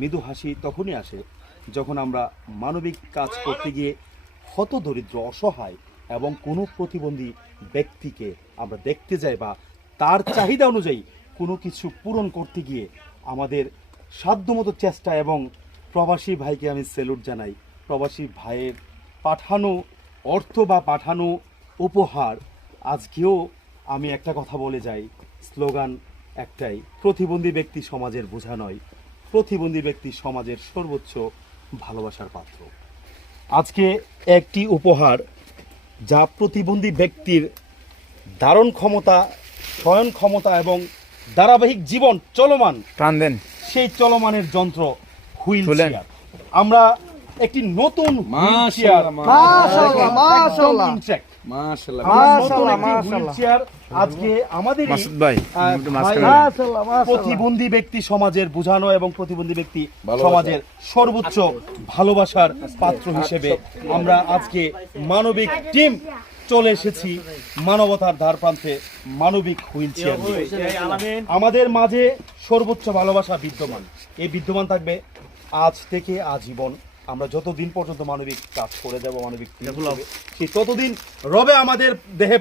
মৃদু হাসি তখনই আসে যখন আমরা মানবিক কাজ করতে গিয়ে হতদরিদ্র, অসহায় এবং কোনো প্রতিবন্ধী ব্যক্তিকে আমরা দেখতে যাই বা তার চাহিদা অনুযায়ী কোনো কিছু পূরণ করতে গিয়ে আমাদের সাধ্যমতো চেষ্টা। এবং প্রবাসী ভাইকে আমি স্যালুট জানাই। প্রবাসী ভাইয়ের পাঠানো অর্থ বা পাঠানো উপহার, আজকেও আমি একটা কথা বলে যাই, স্লোগান একটাই, প্রতিবন্ধী ব্যক্তি সমাজের বোঝা নয়, প্রতিবন্ধী ব্যক্তি সমাজের সর্বোচ্চ ভালোবাসার পাত্র। আজকে একটি উপহার যা প্রতিবন্ধী ব্যক্তির ধারণ ক্ষমতা, শয়ন ক্ষমতা এবং ধারাবাহিক জীবন চলমান, টান দেন সেই চলমানের যন্ত্র হুইল তুলেন। চেয়ার। আমরা একটি নতুন হুইল চেয়ার, মাশাআল্লাহ, মাশাআল্লাহ। মাশাআল্লাহ হুইল চেয়ার আজকে আমাদের মাসুদ ভাই একটু মাঝখানে দেন। মাশাআল্লাহ, মাশাআল্লাহ। প্রতিবন্ধী ব্যক্তি সমাজের বোঝানো এবং প্রতিবন্ধী ব্যক্তি সমাজের সর্বোচ্চ ভালোবাসার পাত্র হিসেবে আমরা আজকে মানবিক টিম চলে এসেছি মানবতার ধার প্রান্তে মানবিক হুইল চেয়ার নিয়ে। আমাদের মাঝে সর্বোচ্চ ভালোবাসা বিদ্যমান, এই বিদ্যমান থাকবে আজ থেকে আজীবন। আমরা যতদিন পর্যন্ত মানবিক কাজ করে যাব, মানবিক টিম হবে, সেই ততদিন রবে আমাদের দেহে